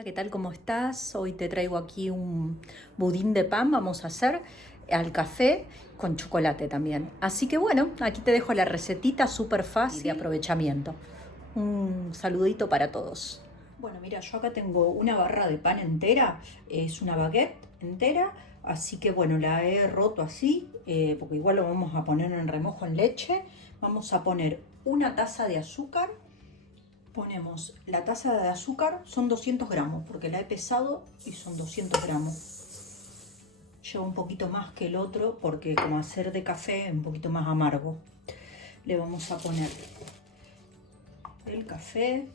Hola, ¿qué tal? ¿Cómo estás? Hoy te traigo aquí un budín de pan, vamos a hacer al café con chocolate también. Así que bueno, aquí te dejo la recetita súper fácil de aprovechamiento. Un saludito para todos. Bueno, mira, yo acá tengo una barra de pan entera, es una baguette entera, así que bueno, la he roto así, porque igual lo vamos a poner en remojo en leche. Vamos a poner una taza de azúcar. Ponemos la taza de azúcar, son 200 gramos, porque la he pesado y son 200 gramos. Lleva un poquito más que el otro, porque como hacer de café es un poquito más amargo. Le vamos a poner el café.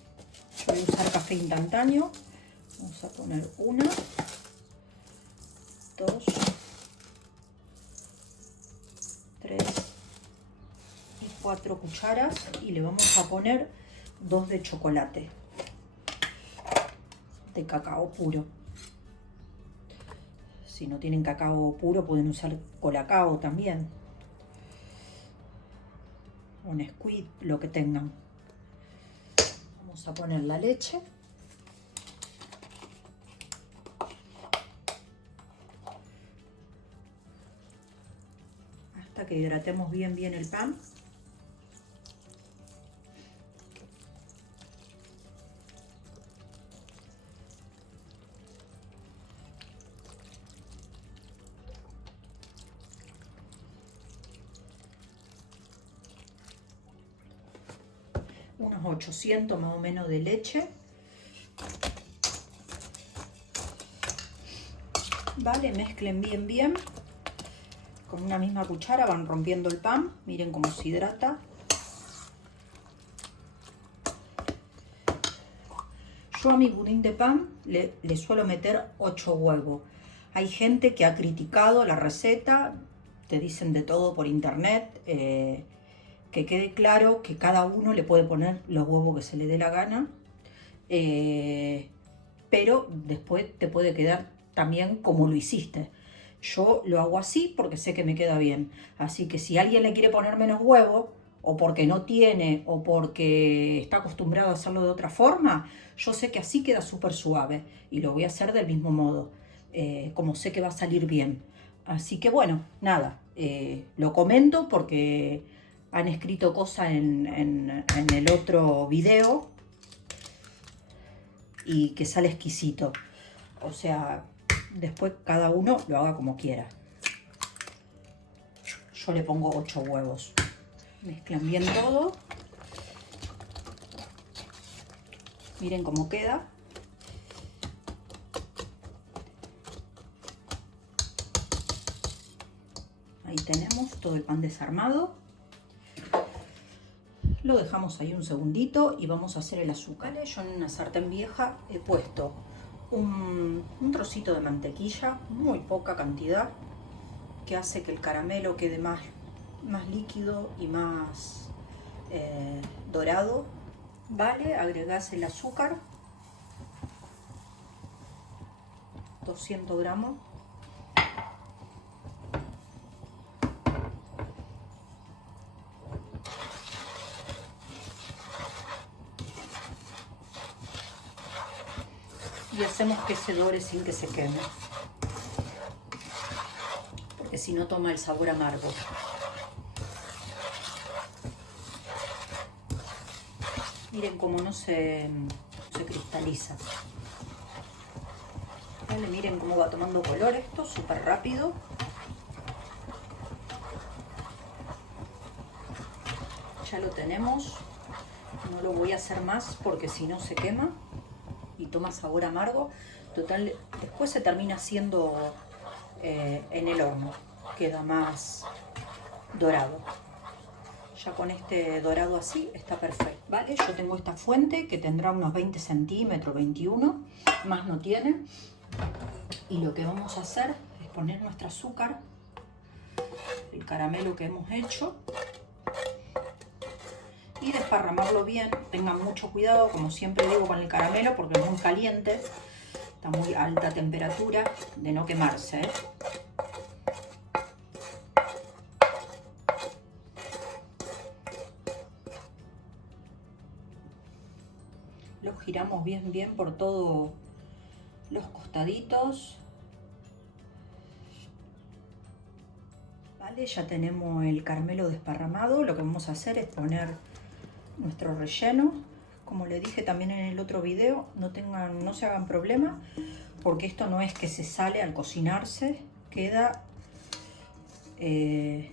Yo voy a usar café instantáneo. Vamos a poner una, dos, tres y cuatro cucharas. Y le vamos a poner 2 de chocolate de cacao puro. Si no tienen cacao puro pueden usar colacao también, o Nesquik, lo que tengan. Vamos a poner la leche. Hasta que hidratemos bien el pan. Unos 800 más o menos de leche. Vale, mezclen bien. Con una misma cuchara van rompiendo el pan. Miren cómo se hidrata. Yo a mi budín de pan le suelo meter 8 huevos. Hay gente que ha criticado la receta, te dicen de todo por internet. Que quede claro que cada uno le puede poner los huevos que se le dé la gana, pero después te puede quedar también como lo hiciste. Yo lo hago así porque sé que me queda bien. Así que si alguien le quiere poner menos huevo, o porque no tiene, o porque está acostumbrado a hacerlo de otra forma, yo sé que así queda súper suave y lo voy a hacer del mismo modo, como sé que va a salir bien. Así que bueno, nada, lo comento porque han escrito cosas en el otro video y que sale exquisito. O sea, después cada uno lo haga como quiera. Yo le pongo 8 huevos. Mezclan bien todo. Miren cómo queda. Ahí tenemos todo el pan desarmado. Lo dejamos ahí un segundito y vamos a hacer el azúcar. Yo en una sartén vieja he puesto un trocito de mantequilla, muy poca cantidad, que hace que el caramelo quede más líquido y más dorado. Vale, agregás el azúcar, 200 gramos. Y hacemos que se dore sin que se queme, porque si no toma el sabor amargo. Miren cómo no se cristaliza. Vale, miren cómo va tomando color esto, súper rápido. Ya lo tenemos. No lo voy a hacer más porque si no se quema y toma sabor amargo. Total, después se termina haciendo en el horno, queda más dorado. Ya con este dorado así está perfecto. Vale, yo tengo esta fuente que tendrá unos 20 centímetros, 21, más no tiene. Y lo que vamos a hacer es poner nuestro azúcar, el caramelo que hemos hecho, y desparramarlo bien. Tengan mucho cuidado, como siempre digo, con el caramelo porque es muy caliente, está muy alta temperatura, de no quemarse, ¿eh? Lo giramos bien por todo los costaditos. Vale, ya tenemos el caramelo desparramado. Lo que vamos a hacer es poner nuestro relleno. Como le dije también en el otro video, no se hagan problema, porque esto no es que se sale al cocinarse, queda de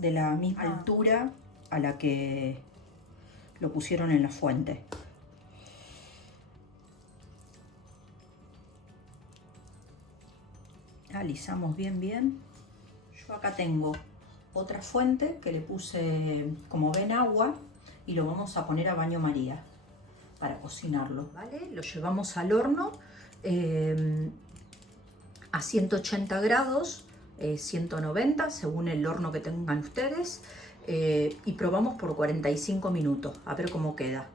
la misma altura a la que lo pusieron en la fuente. Alisamos bien bien. Yo acá tengo otra fuente que le puse, como ven, agua, y lo vamos a poner a baño María para cocinarlo, ¿vale? Lo llevamos al horno a 180 grados, 190 según el horno que tengan ustedes, y probamos por 45 minutos a ver cómo queda.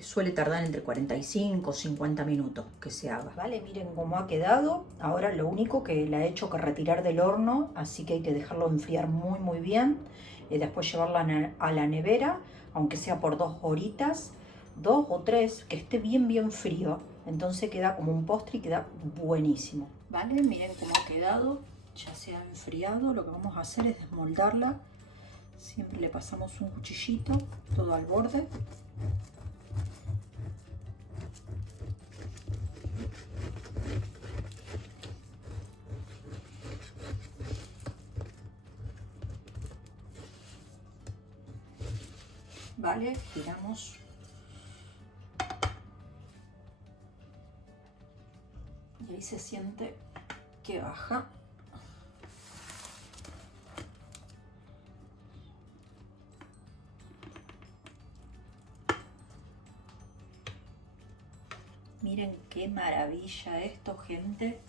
Suele tardar entre 45 y 50 minutos que se haga. Vale, miren cómo ha quedado. Ahora lo único que la he hecho que retirar del horno, así que hay que dejarlo enfriar muy bien. Después llevarla a la nevera, aunque sea por 2 horitas, 2 o 3, que esté bien frío. Entonces queda como un postre y queda buenísimo. Vale, miren cómo ha quedado. Ya se ha enfriado. Lo que vamos a hacer es desmoldarla. Siempre le pasamos un cuchillito todo al borde. Vale, giramos. Y ahí se siente que baja. Miren qué maravilla esto, gente.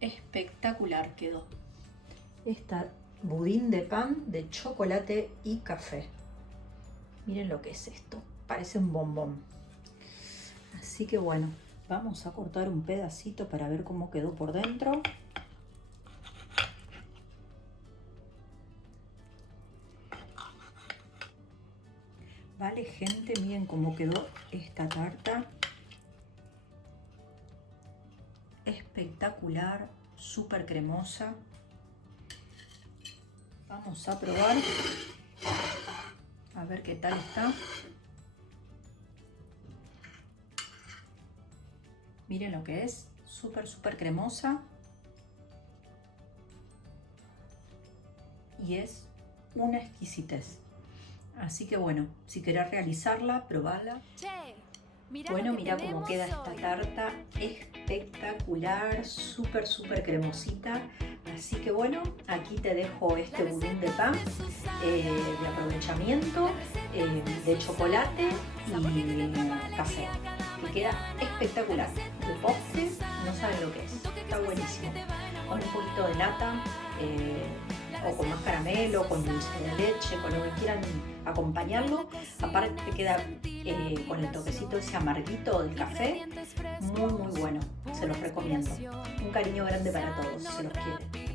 Espectacular quedó. Esta budín de pan de chocolate y café. Miren lo que es esto. Parece un bombón. Así que bueno, vamos a cortar un pedacito para ver cómo quedó por dentro. Vale, gente, miren cómo quedó esta tarta. Espectacular, súper cremosa. Vamos a probar. A ver qué tal está. Miren lo que es. Súper cremosa. Y es una exquisitez. Así que bueno, si querés realizarla, probala. Bueno, mira cómo queda esta tarta, espectacular, súper cremosita. Así que bueno, aquí te dejo este budín de pan de aprovechamiento, de chocolate y café, que queda espectacular. De postre, no saben lo que es, está buenísimo. Con un poquito de nata, o con más caramelo, con dulce de leche, con lo que quieran acompañarlo. Aparte te queda con el toquecito ese amarguito del café, muy bueno, se los recomiendo. Un cariño grande para todos, se los quiere.